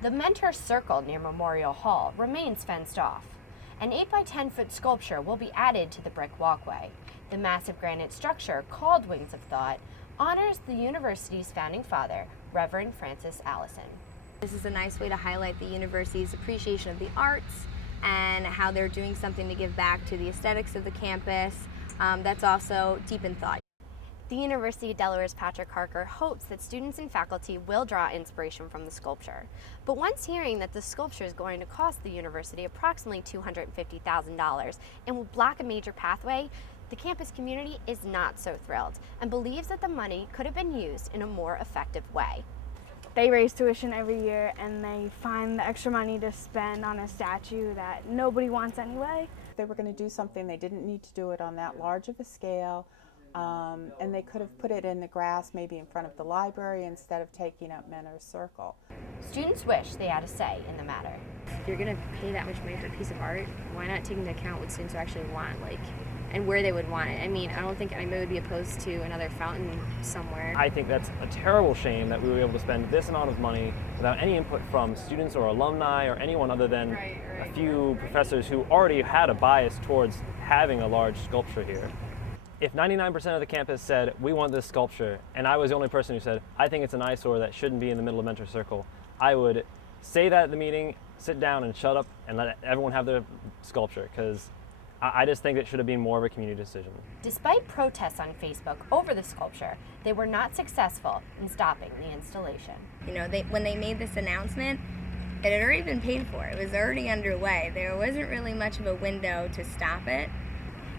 The Mentor Circle near Memorial Hall remains fenced off. An 8 by 10 foot sculpture will be added to the brick walkway. The massive granite structure, called Wings of Thought, honors the university's founding father, Reverend Francis Allison. This is a nice way to highlight the university's appreciation of the arts and how they're doing something to give back to the aesthetics of the campus that's also deep in thought. The University of Delaware's Patrick Harker hopes that students and faculty will draw inspiration from the sculpture. But once hearing that the sculpture is going to cost the university approximately $250,000 and will block a major pathway, the campus community is not so thrilled and believes that the money could have been used in a more effective way. They raise tuition every year and they find the extra money to spend on a statue that nobody wants anyway. If they were going to do something, they didn't need to do it on that large of a scale. And they could have put it in the grass, maybe in front of the library, instead of taking up Mentor's Circle. Students wish they had a say in the matter. If you're going to pay that much money for a piece of art, why not take into account what students actually want, and where they would want it? I mean, I don't think anybody would be opposed to another fountain somewhere. I think that's a terrible shame that we were able to spend this amount of money without any input from students or alumni or anyone other than a few professors who already had a bias towards having a large sculpture here. If 99% of the campus said, we want this sculpture, and I was the only person who said, I think it's an eyesore that shouldn't be in the middle of Mentor Circle, I would say that at the meeting, sit down and shut up and let everyone have their sculpture, because I just think it should have been more of a community decision. Despite protests on Facebook over the sculpture, they were not successful in stopping the installation. You know, when they made this announcement, it had already been paid for. It was already underway. There wasn't really much of a window to stop it.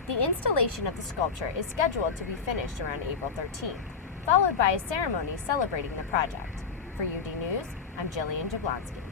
The installation of the sculpture is scheduled to be finished around April 13th, followed by a ceremony celebrating the project. For UD News, I'm Jillian Jablonski.